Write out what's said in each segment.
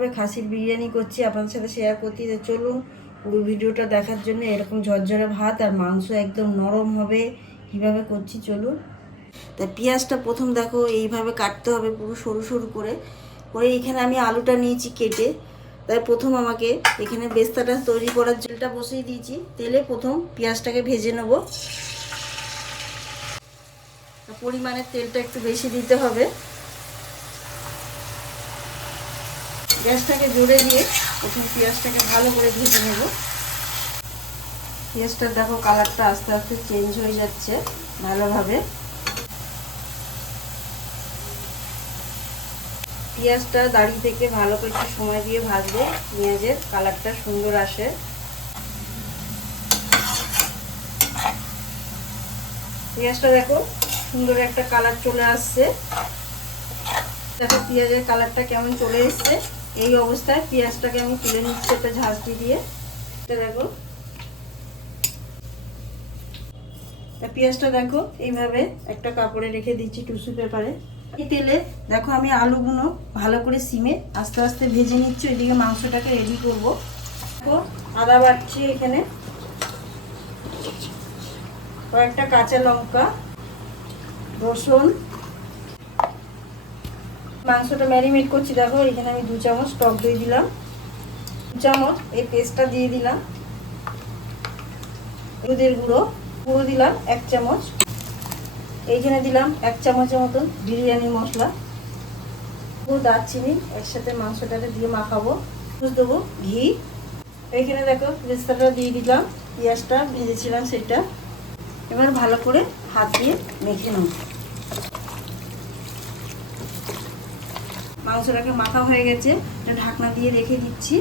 কীভাবে খাসির বিরিয়ানি করছি, আপনাদের সাথে শেয়ার করতে তো চলুন, পুরো ভিডিওটা দেখার জন্য এরকম ঝরঝরে ভাত আর মাংস একদম নরম হবে। কীভাবে করছি চলুন। তা পেঁয়াজটা প্রথম দেখো, এইভাবে কাটতে হবে পুরো সরু সরু করে। করে এখানে আমি আলুটা নিয়েছি কেটে। তাই প্রথম আমাকে এখানে বেস্তাটা তৈরি করার জলটা বসিয়ে দিয়েছি। তেলে প্রথম পেঁয়াজটাকে ভেজে নেব। পরিমাণের তেলটা একটু বেশি দিতে হবে। গ্যাসটাকে জোরে দিয়ে প্রথম পেঁয়াজটাকে ভালো করে ভেজে নেব। পেঁয়াজটার দেখো কালারটা আস্তে আস্তে চেঞ্জ হয়ে যাচ্ছে ভালোভাবে। পেঁয়াজটা দাঁড়িয়ে থেকে ভালো করে একটু সময় দিয়ে ভাজলে পেঁয়াজের কালারটা সুন্দর আসে। পেঁয়াজটা দেখো সুন্দর একটা কালার চলে আসছে। দেখো পেঁয়াজের কালারটা কেমন চলে এসছে। এই অবস্থায় পেঁয়াজটাকে আমি তুলে নিচ্ছি একটা ঝাঁঝটি দিয়ে। দেখো। তা পেঁয়াজটা দেখো, এইভাবে একটা কাপড়ে রেখে দিচ্ছি টুসু পেপারে। এই তেলে দেখো আমি আলুগুলো ভালো করে সিমে আস্তে আস্তে ভেজে নিচ্ছি, ওইদিকে মাংসটাকে রেডি করব। দেখো, আদা বাড়ছি এখানে। কয়েকটা কাঁচা লঙ্কা, রসুন মাংসটা ম্যারিনেট করছি, দেখো, এখানে আমি দু চামচ টক দই দিলাম। দু চামচ এই পেস্টটা দিয়ে দিলাম। হলুদের গুঁড়ো গুঁড়ো দিলাম এক চামচ। এইখানে দিলাম এক চামচের মতন বিরিয়ানি মশলা। ও দারচিনি একসাথে মাংসটাকে দিয়ে মাখাবো। বুঝ দেবো, ঘি। এইখানে দেখো, পেস্তাটা দিয়ে দিলাম, পেঁয়াজটা ভেজেছিলাম সেটা। এবার ভালো করে হাত দিয়ে মেখে নেব। মাংসটাকে মাখা হয়ে গেছে। ঢাকনা দিয়ে রেখে দিচ্ছি।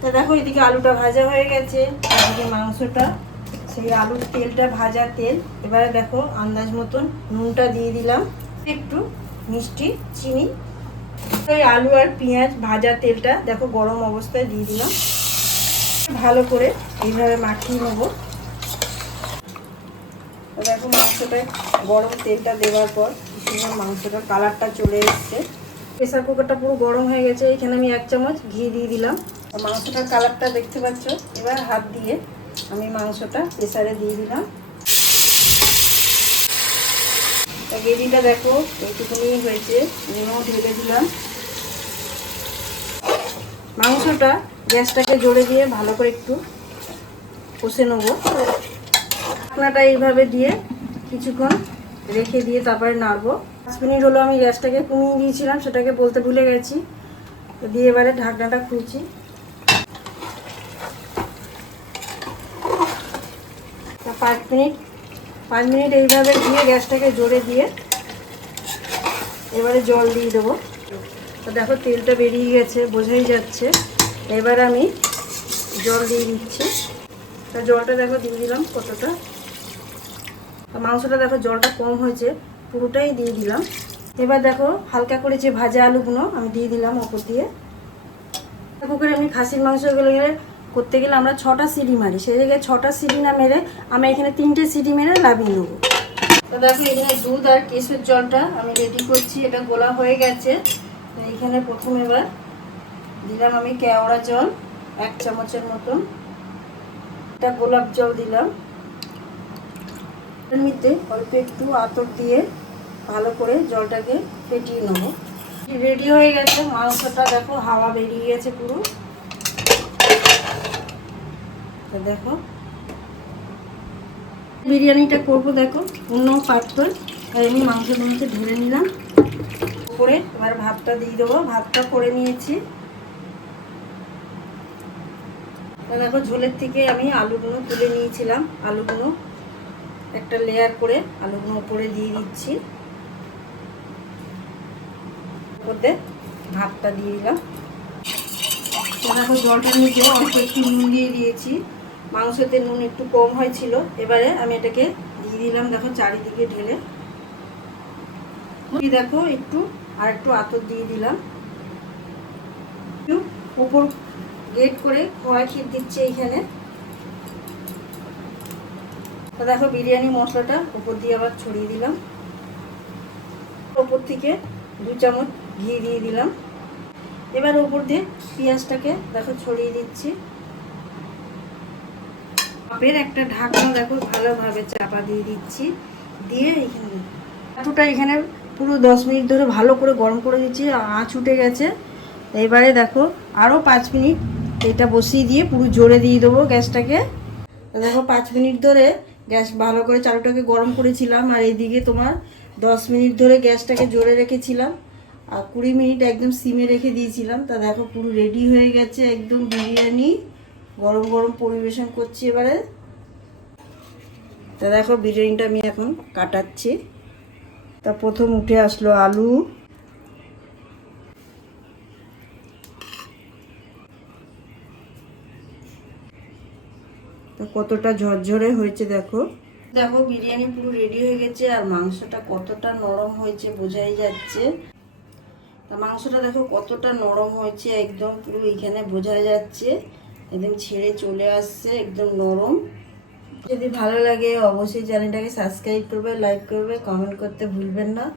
তা দেখো, এদিকে আলুটা ভাজা হয়ে গেছে। এদিকে মাংসটা, সেই আলুর তেলটা, ভাজা তেল। এবারে দেখো, আন্দাজ মতন নুনটা দিয়ে দিলাম। একটু মিষ্টি, চিনি। এই আলু আর পেঁয়াজ ভাজা তেলটা দেখো, গরম অবস্থায় দিয়ে দিলাম। ভালো করে এইভাবে মাখিয়ে নেব। দেখো মাংসটা গরম তেলটা দেওয়ার পর সুন্দর মাংসটার কালারটা চলে এসছে। প্রেসার কুকারটা পুরো গরম হয়ে গেছে, এখানে আমি এক চামচ ঘি দিয়ে দিলাম। মাংসটার কালারটা দেখতে পাচ্ছ? এবার হাত দিয়ে আমি মাংসটা প্রেসারে দিয়ে দিলাম। গ্রেভিটা দেখো, এইটুকুনি হয়েছে। নুনও ঢেলে দিলাম। মাংসটা গ্যাসটাকে জোরে দিয়ে ভালো করে একটু কষে নেব। ঢাকনাটা এইভাবে দিয়ে কিছুক্ষণ রেখে দিয়ে তারপরে নাড়বো। পাঁচ মিনিট হলো আমি গ্যাসটাকে কমিয়ে দিয়েছিলাম, সেটাকে বলতে ভুলে গেছি। দিয়ে এবারে ঢাকনাটা খুলছি। পাঁচ মিনিট পাঁচ মিনিট এইভাবে দিয়ে গ্যাসটাকে জোরে দিয়ে এবারে জল দিয়ে দেবো। তো দেখো তেলটা বেরিয়ে গেছে, বোঝাই যাচ্ছে। এবার আমি জল দিয়ে দিচ্ছি। তা জলটা দেখো দিয়ে দিলাম কতটা। মাংসটা দেখো জলটা কম হয়েছে, পুরোটাই দিয়ে দিলাম। এবার দেখো হালকা করে যে ভাজা আলুগুলো আমি দিয়ে দিলাম ওপর দিয়ে। কুকারে আমি খাসির মাংসগুলো গেলে করতে গেলে আমরা ছটা সিটি মারি। সেই জায়গায় ছটা সিটি না মেরে আমি এখানে তিনটে সিটি মেরে লাভিয়ে নেব। দেখো এখানে দুধ আর কেশুর জলটা আমি রেডি করছি, এটা গোলা হয়ে গেছে। এখানে প্রথম এবার দিলাম আমি কেওড়া জল, এক চামচের মতন। এটা গোলাপ জল দিলাম। এর মধ্যে অল্প একটু আতর দিয়ে ভালো করে জলটাকে ফেটিয়ে নেব। রেডি হয়ে গেছে, মাংসটা দেখো হাওয়া বেরিয়ে গেছে পুরো। দেখো। বিরিয়ানিটা করব দেখো, অন্য পাত্র আর আমি মধ্যে ঢেলে নিলাম। করে এবার ভাতটা দিয়ে দেবো। ভাতটা করে নিয়েছি। দেখো ঝোলের থেকে আমি আলুগুলো তুলে নিয়েছিলাম। আলুগুলো একটা লেয়ার করে আলুগুলো উপরে দিয়ে দিচ্ছি। ওতে ভাতটা দিয়ে দিলাম। দেখো নিচে অল্প একটু নুন দিয়ে দিয়েছি। মাংসতে নুন একটু কম হয়েছিল, এবারে আমি এটাকে দিয়ে দিলাম দেখো চারিদিকে ঢেলে। দেখো একটু আর একটু আতর দিয়ে দিলাম। উপর গেট করে কড়াই ক্ষীর দিচ্ছে এইখানে। তো দেখো বিরিয়ানি মশলাটা ওপর দিয়ে আবার ছড়িয়ে দিলাম। ওপর থেকে দু চামচ ঘি দিয়ে দিলাম। এবার ওপর দিয়ে পেঁয়াজটাকে দেখো ছড়িয়ে দিচ্ছি। ভাপের একটা ঢাকনা দেখো ভালোভাবে চাপা দিয়ে দিচ্ছি। দিয়ে এখানে ছাতুটা এখানে পুরো দশ মিনিট ধরে ভালো করে গরম করে দিচ্ছি, আঁচ উঠে গেছে। এবারে দেখো আরও পাঁচ মিনিট এটা বসিয়ে দিয়ে পুরো জোরে দিয়ে দেবো গ্যাসটাকে। দেখো পাঁচ মিনিট ধরে গ্যাস ভালো করে চালুটাকে গরম করেছিলাম আর এইদিকে তোমার দশ মিনিট ধরে গ্যাসটাকে জোরে রেখেছিলাম আর কুড়ি মিনিট একদম সিমে রেখে দিয়েছিলাম। তা দেখো পুরো রেডি হয়ে গেছে একদম বিরিয়ানি। গরম গরম পরিবেশন করছি এবারে। তা দেখো বিরিয়ানিটা আমি এখন কাটাচ্ছি। তা প্রথম উঠে আসলো আলু। তো কতটা ঝরঝরে হয়েছে দেখো। দেখো, বিরিয়ানি পুরো রেডি হয়ে গেছে আর মাংসটা কতটা নরম হয়েছে বোঝাই যাচ্ছে। তা মাংসটা দেখো কতটা নরম হয়েছে, একদম পুরো এখানে বোঝা যাচ্ছে। একদম ছেড়ে চলে আসছে, একদম নরম। যদি ভালো লাগে অবশ্যই চ্যানেলটাকে সাবস্ক্রাইব করবে লাইক করবে কমেন্ট করতে ভুলবেন না।